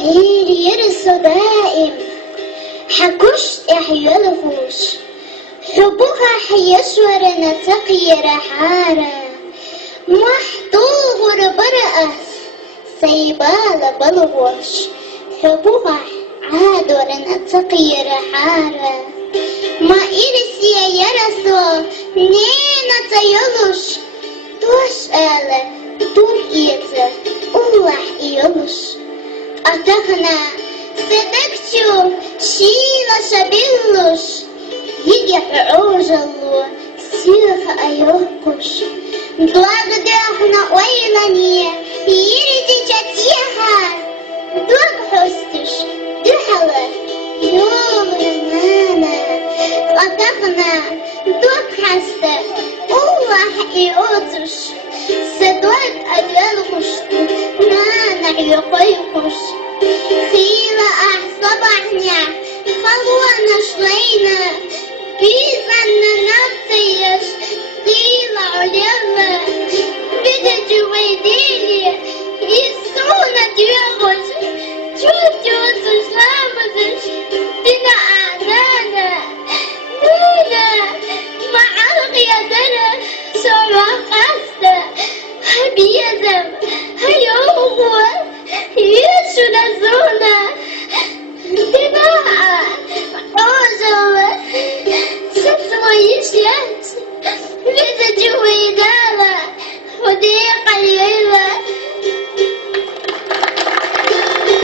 عيل يرسو دائم حكوش احيالفوش حبوها حيشور نتقي رحارة محطوغ ربرأس سيبال بلغوش حبوها عادور نتقي رحارة ما إرسي يرسو نينا تيلوش توش آلة دون إيزة الله إيلوش أتخنا صدقتو شيلا شبيلوش يجح عوجلو سيخ أيوكوش благодарна ойлание يريد جاتيها دوك حستش دحلة يوم نانا أتخنا دوك حستة الله يعطش صدوك أدلكش نانا يقيقش خيلة أحصبحنا خلونا شلينا